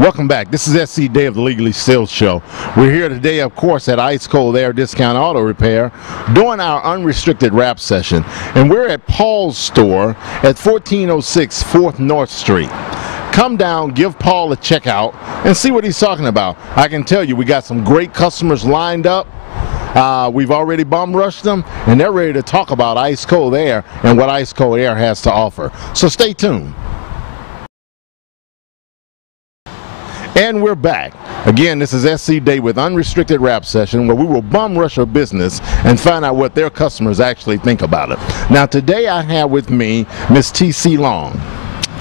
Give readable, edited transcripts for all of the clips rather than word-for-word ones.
Welcome back. This is SC Day of the Legally Sales Show. We're here today, of course, at Ice Cold Air Discount Auto Repair doing our unrestricted rap session. And we're at Paul's store at 1406 4th North Street. Come down, give Paul a check out, and see what he's talking about. I can tell you we got some great customers lined up. We've already bum rushed them, and they're ready to talk about Ice Cold Air and what Ice Cold Air has to offer. So stay tuned. And we're back. Again, this is SC Day with Unrestricted Rap Session, where we will bum rush a business and find out what their customers actually think about it. Now, today I have with me Miss T.C. Long.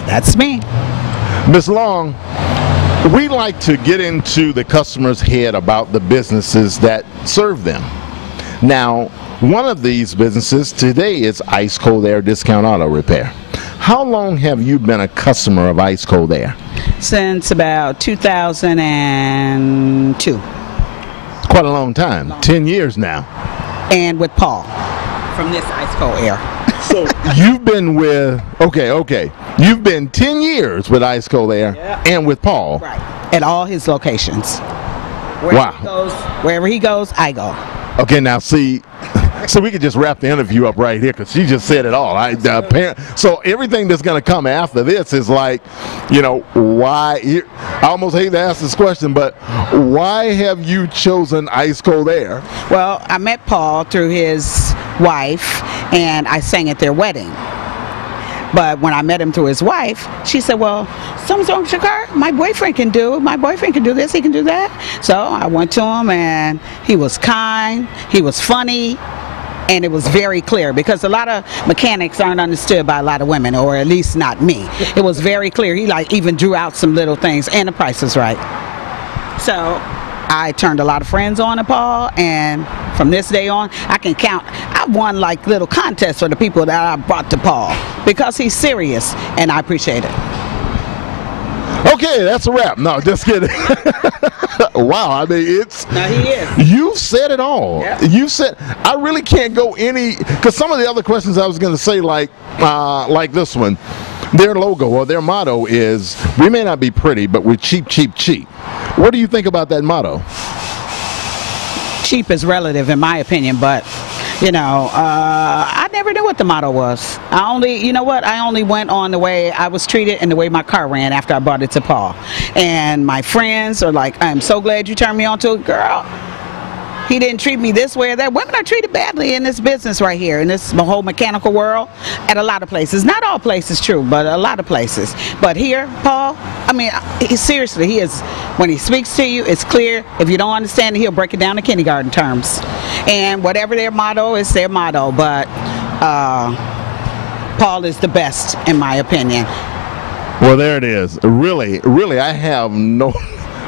That's me. Miss Long, we like to get into the customer's head about the businesses that serve them. Now, one of these businesses today is Ice Cold Air Discount Auto Repair. How long have you been a customer of Ice Cold Air? Since about 2002. Quite a long time. 10 years now. And with Paul from this Ice Cold Air. So you've been with, okay. You've been 10 years with Ice Cold Air, yeah, and with Paul. Right. At all his locations. Wherever he goes, I go. Okay, now see, so we could just wrap the interview up right here because she just said it all. So everything that's going to come after this is like, you know, why? I almost hate to ask this question, but why have you chosen Ice Cold Air? Well, I met Paul through his wife, and I sang at their wedding. But when I met him through his wife, she said, well, something's wrong with your car? My boyfriend can do this, he can do that. So I went to him, and he was kind, he was funny, and it was very clear, because a lot of mechanics aren't understood by a lot of women, or at least not me. It was very clear. He like even drew out some little things, and the price was right. So I turned a lot of friends on to Paul, and from this day on, I can count. I won like little contests for the people that I brought to Paul, because he's serious, and I appreciate it. Okay, that's a wrap. No, just kidding. Wow, I mean, it's... No, he is. You said it all. Yep. You said... I really can't go any... Because some of the other questions I was going to say, like this one, their logo or their motto is, we may not be pretty, but we're cheap, cheap, cheap. What do you think about that motto? Cheap is relative, in my opinion, but... You know, I never knew what the motto was. I only went on the way I was treated and the way my car ran after I brought it to Paul. And my friends are like, I'm so glad you turned me on to a girl. He didn't treat me this way or that. Women are treated badly in this business right here, in this whole mechanical world, at a lot of places. Not all places, true, but a lot of places. But here, Paul, I mean, seriously, he is, when he speaks to you, it's clear. If you don't understand it, he'll break it down in kindergarten terms. And whatever their motto is their motto, but Paul is the best, in my opinion. Well, there it is. Really, I have no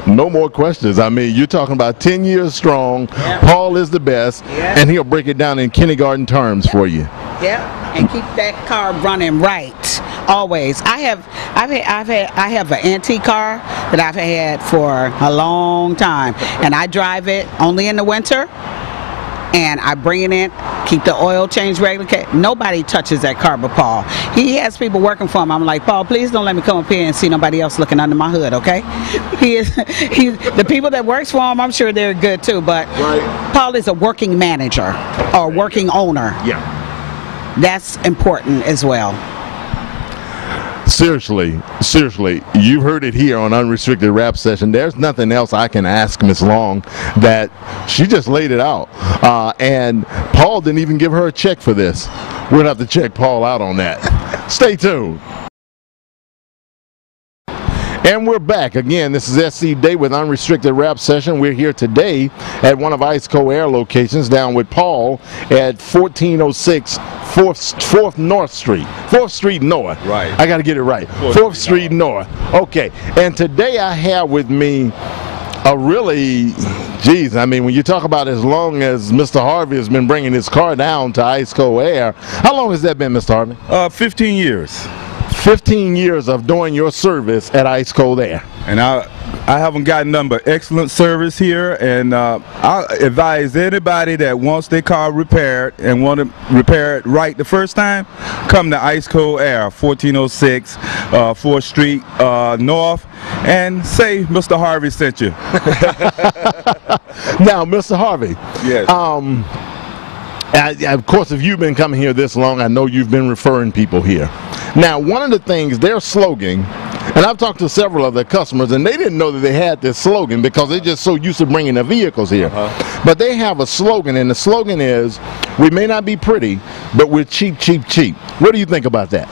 more questions. I mean, you're talking about 10 years strong. Yep. Paul is the best, yep, and he'll break it down in kindergarten terms, yep, for you. Yeah, and keep that car running right, always. I have an antique car that I've had for a long time, and I drive it only in the winter. And I bring it in, keep the oil change regular. Nobody touches that car but Paul. He has people working for him. I'm like, Paul, please don't let me come up here and see nobody else looking under my hood, okay? The people that works for him, I'm sure they're good too, but right, Paul is a working manager or working owner. Yeah. That's important as well. Seriously, you heard it here on Unrestricted Rap Session. There's nothing else I can ask Miss Long, that she just laid it out. And Paul didn't even give her a check for this. We'll have to check Paul out on that. Stay tuned. And we're back again. This is SC Day with Unrestricted Rap Session. We're here today at one of Ice Cold Air locations down with Paul at 1406 4th North Street. 4th Street North. Right. I got to get it right. 4th Street North. Okay. And today I have with me a really, geez, I mean, when you talk about as long as Mr. Harvey has been bringing his car down to Ice Cold Air, how long has that been, Mr. Harvey? 15 years. 15 years of doing your service at Ice Cold Air. And I haven't gotten nothing but excellent service here, and I advise anybody that wants their car repaired and want to repair it right the first time, come to Ice Cold Air, 1406 4th Street North, and say Mr. Harvey sent you. Now, Mr. Harvey. Yes. Of course, if you've been coming here this long, I know you've been referring people here. Now, one of the things, their slogan, and I've talked to several of their customers, and they didn't know that they had this slogan because they're just so used to bringing their vehicles here. But they have a slogan, and the slogan is, we may not be pretty, but we're cheap, cheap, cheap. What do you think about that?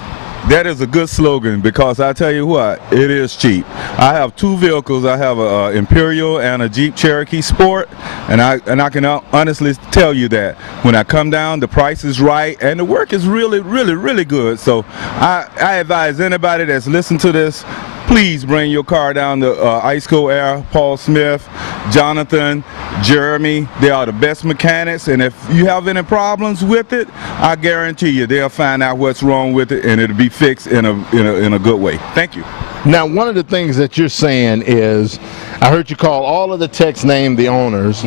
That is a good slogan, because I tell you what, it is cheap. I have two vehicles. I have a Imperial and a Jeep Cherokee Sport, and I can honestly tell you that when I come down, the price is right and the work is really, really, really good. So I advise anybody that's listening to this, please bring your car down to Ice Cold Air. Paul Smith, Jonathan, Jeremy, they are the best mechanics, and if you have any problems with it, I guarantee you they'll find out what's wrong with it, and it'll be fixed in a good way. Thank you. Now, one of the things that you're saying is, I heard you call all of the techs name the owners.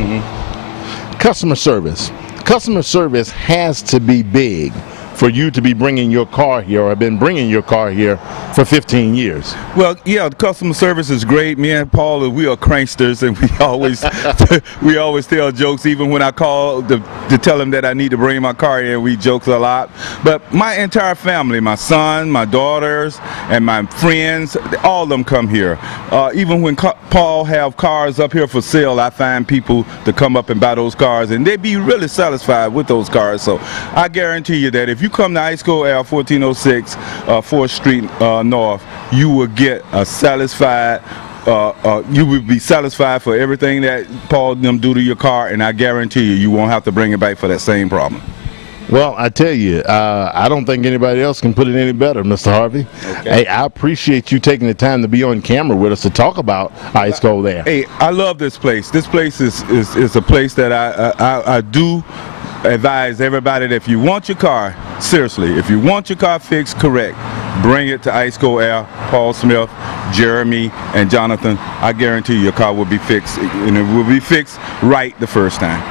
Customer service. Customer service has to be big for you to be bringing your car here, or have been bringing your car here for 15 years. Well, yeah, the customer service is great. Me and Paul, we are cranksters, and we always tell jokes. Even when I call to tell them that I need to bring my car in, we joke a lot. But my entire family, my son, my daughters, and my friends, all of them come here. Even when Paul have cars up here for sale, I find people to come up and buy those cars, and they be really satisfied with those cars. So I guarantee you that if you come to Ice Cold Air, 1406 4th Street North, you will get a satisfied, you will be satisfied for everything that Paul and them do to your car, and I guarantee you, you won't have to bring it back for that same problem. Well, I tell you, I don't think anybody else can put it any better, Mr. Harvey. Okay. Hey, I appreciate you taking the time to be on camera with us to talk about Ice Cold Air. Hey, I love this place. This place is a place that I do advise everybody that if you want your car, seriously, if you want your car fixed correct, bring it to Ice Cold Air. Paul Smith, Jeremy, and Jonathan, I guarantee your car will be fixed, and it will be fixed right the first time.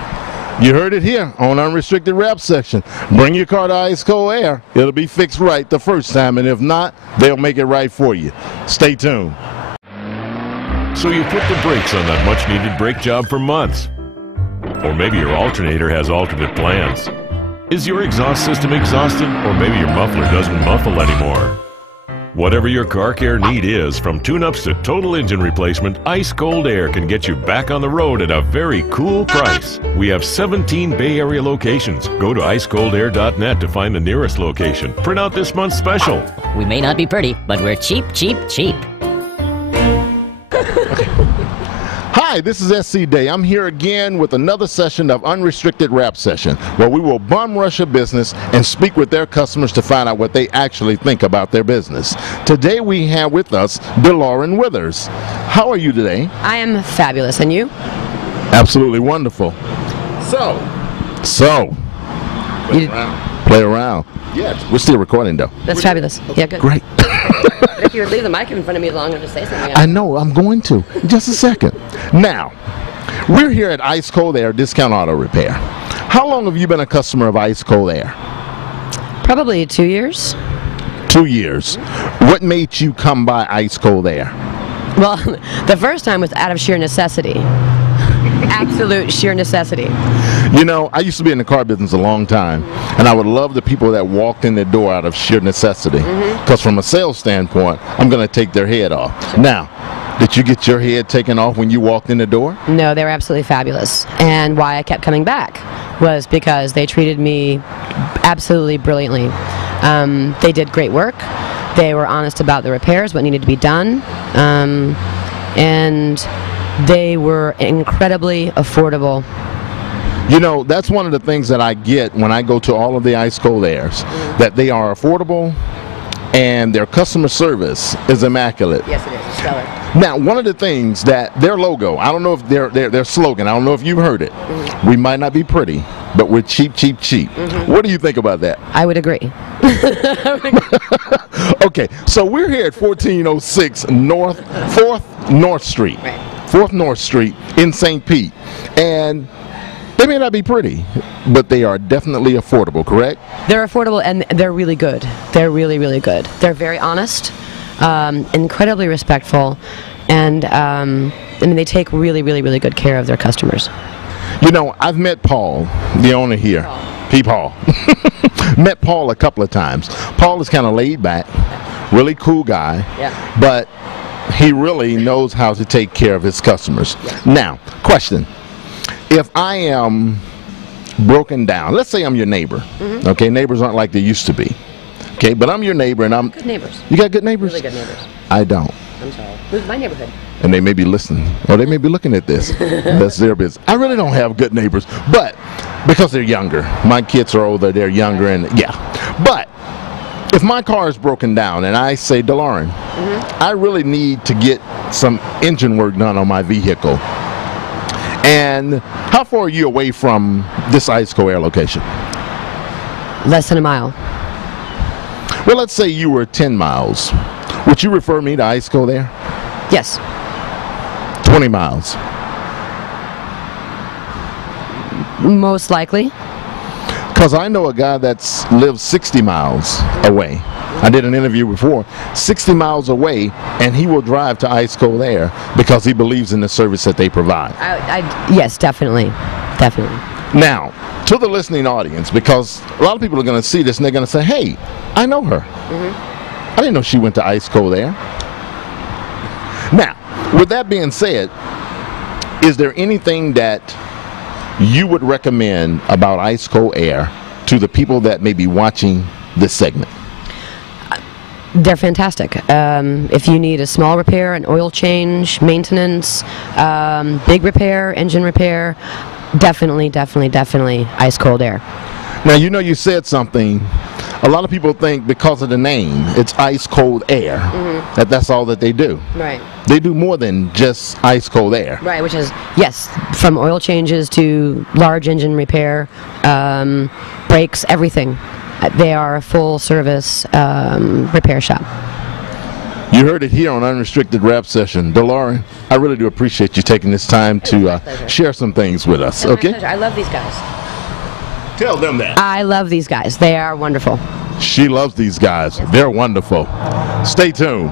You heard it here on Unrestricted Rap Session. Bring your car to Ice Cold Air. It'll be fixed right the first time, and if not, they'll make it right for you. Stay tuned. So you put the brakes on that much-needed brake job for months. Or maybe your alternator has alternate plans. Is your exhaust system exhausted, or maybe your muffler doesn't muffle anymore? Whatever your car care need is, from tune-ups to total engine replacement, Ice Cold Air can get you back on the road at a very cool price. We have 17 Bay Area locations. Go to icecoldair.net to find the nearest location. Print out this month's special. We may not be pretty, but we're cheap, cheap, cheap. Hi, this is SC Day. I'm here again with another session of Unrestricted Rap Session, where we will bum rush a business and speak with their customers to find out what they actually think about their business. Today we have with us Delaran Withers. How are you today? I am fabulous, and you? Absolutely wonderful. So. Play around. Yes. We're still recording though. That's fabulous. Yeah, good. Great. If you would leave the mic in front of me long enough to say something. I know, I'm going to. Just a second. Now, we're here at Ice Cold Air Discount Auto Repair. How long have you been a customer of Ice Cold Air? Probably 2 years. 2 years. What made you come by Ice Cold Air? Well, the first time was out of sheer necessity. Absolute sheer necessity. You know, I used to be in the car business a long time, and I would love the people that walked in the door out of sheer necessity. Because from a sales standpoint, I'm going to take their head off. Now, did you get your head taken off when you walked in the door? No, they were absolutely fabulous. And why I kept coming back was because they treated me absolutely brilliantly. They did great work. They were honest about the repairs, what needed to be done. And they were incredibly affordable. You know, that's one of the things that I get when I go to all of the Ice Cold Airs, that they are affordable and their customer service is immaculate. Yes, it is. It's stellar. Now, one of the things that their logo, I don't know if their slogan, I don't know if you've heard it, we might not be pretty, but we're cheap, cheap, cheap. What do you think about that? I would agree. Okay, so we're here at 1406 4th North Street. Right. 4th North Street in St. Pete. And they may not be pretty, but they are definitely affordable, correct? They're affordable and they're really good. They're really, really good. They're very honest, incredibly respectful, and I mean, they take really, really, really good care of their customers. You know, I've met Paul, the owner here. Paul. Met Paul a couple of times. Paul is kind of laid back, really cool guy, but he really knows how to take care of his customers. Now, question. If I am broken down, let's say I'm your neighbor, okay? Neighbors aren't like they used to be, okay? But I'm your neighbor and I'm... Good neighbors. You got good neighbors? Really good neighbors. I don't. I'm sorry. Who's my neighborhood? And they may be listening, or they may be looking at this. That's their business. I really don't have good neighbors, but because they're younger. My kids are older, they're younger, and yeah. But if my car is broken down and I say, Delaran, I really need to get some engine work done on my vehicle. And how far are you away from this ICA Air location? Less than a mile. Well, let's say you were 10 miles. Would you refer me to ICA there? Yes. 20 miles. Most likely. Because I know a guy that's lives 60 miles away. I did an interview before, 60 miles away, and he will drive to ICA there because he believes in the service that they provide. Yes, definitely. Definitely. Now, to the listening audience, because a lot of people are going to see this and they're going to say, hey, I know her. I didn't know she went to ICA there. Now, with that being said, is there anything that you would recommend about ICA Air to the people that may be watching this segment? They're fantastic. If you need a small repair, an oil change, maintenance, big repair, engine repair, definitely ice cold air. Now, you know, you said something. A lot of people think because of the name, it's ice cold air, that's all that they do. Right. They do more than just ice cold air. Right, which is, yes, from oil changes to large engine repair, brakes, everything. They are a full service repair shop. You heard it here on Unrestricted Rap Session. Delaran, I really do appreciate you taking this time to share some things with us. Okay? I love these guys. Tell them that. I love these guys. They are wonderful. She loves these guys. They're wonderful. Stay tuned.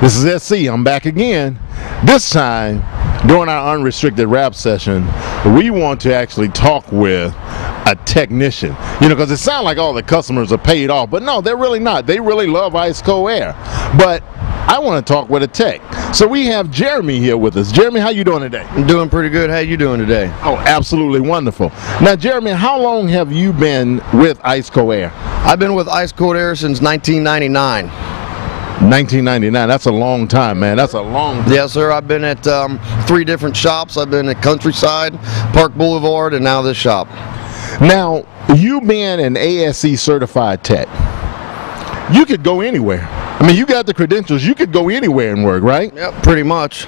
This is SC. I'm back again. This time, during our Unrestricted Rap Session, we want to actually talk with a technician. You know, because it sounds like all the customers are paid off, but no, they're really not. They really love ICA Air. But I want to talk with a tech. So we have Jeremy here with us. Jeremy, how you doing today? I'm doing pretty good. How you doing today? Oh, absolutely wonderful. Now, Jeremy, how long have you been with ICA Air? I've been with ICA Air since 1999. 1999. That's a long time, man. That's a long time. Yes, sir. I've been at 3 different shops. I've been at Countryside, Park Boulevard, and now this shop. Now, you being an ASE certified tech, you could go anywhere. I mean, you got the credentials. You could go anywhere and work, right? Yep, pretty much.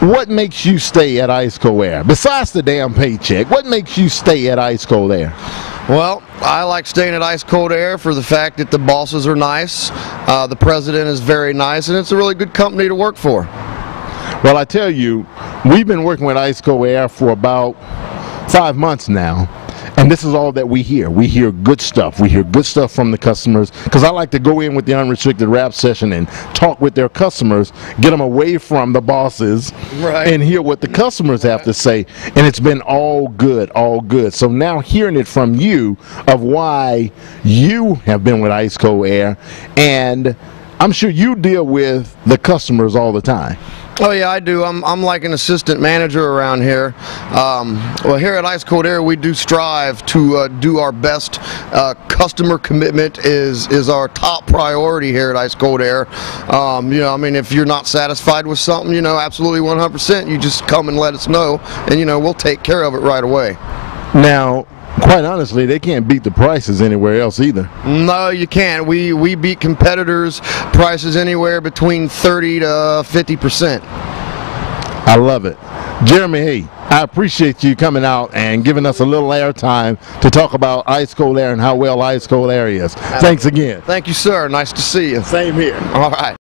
What makes you stay at ICA Air? Besides the damn paycheck, what makes you stay at ICA Air? Well, I like staying at ICA Air for the fact that the bosses are nice, the president is very nice, and it's a really good company to work for. Well, I tell you, we've been working with ICA Air for about 5 months now, and this is all that we hear. We hear good stuff. We hear good stuff from the customers, because I like to go in with the Unrestricted Rap Session and talk with their customers, get them away from the bosses, and hear what the customers have to say, and it's been all good, all good. So now hearing it from you of why you have been with ICA Air, and I'm sure you deal with the customers all the time. Oh yeah, I do. I'm like an assistant manager around here. Well, here at ICA Air, we do strive to do our best. Customer commitment is our top priority here at ICA Air. You know, I mean, if you're not satisfied with something, you know, absolutely 100%, you just come and let us know, and you know, we'll take care of it right away. Now, quite honestly, they can't beat the prices anywhere else either. No, you can't. We beat competitors' prices anywhere between 30 to 50%. I love it. Jeremy, hey, I appreciate you coming out and giving us a little airtime to talk about Ice Cold Air and how well Ice Cold Air is. Thanks again. Thank you, sir. Nice to see you. Same here. All right.